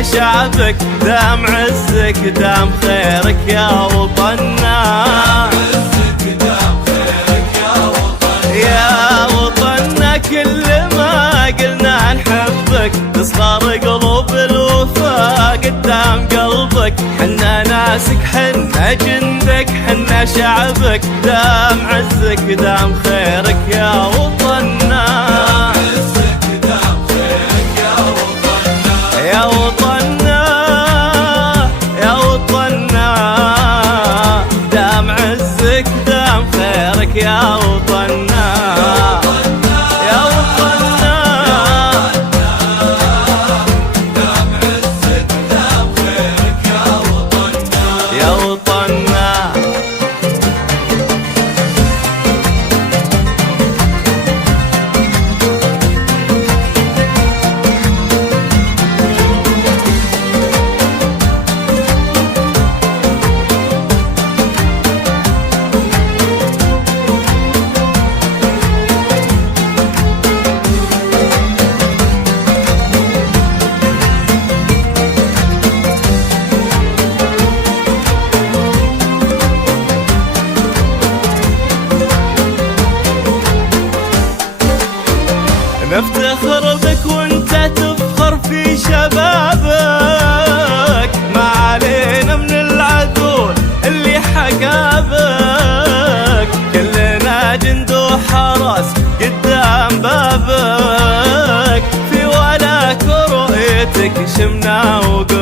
حنا شعبك، دام عزك دام خيرك يا وطننا. يا وطننا كل ما قلنا نحبك تصغر قلوب الوفا قدام قلبك. حنا ناسك حنا جندك حنا شعبك، دام عزك دام خيرك يا وطننا. يا وطننا يا وطننا دام عزك دام خيرك يا وطننا. يا وطننا دام عزك دام خيرك يا وطننا. يا وطننا نفتخر بك وانت تفخر في شبابك، ما علينا من العدو اللي حقابك. كلنا جند وحرس قدام بابك، في ولاك ورؤيتك شمنا وقلنا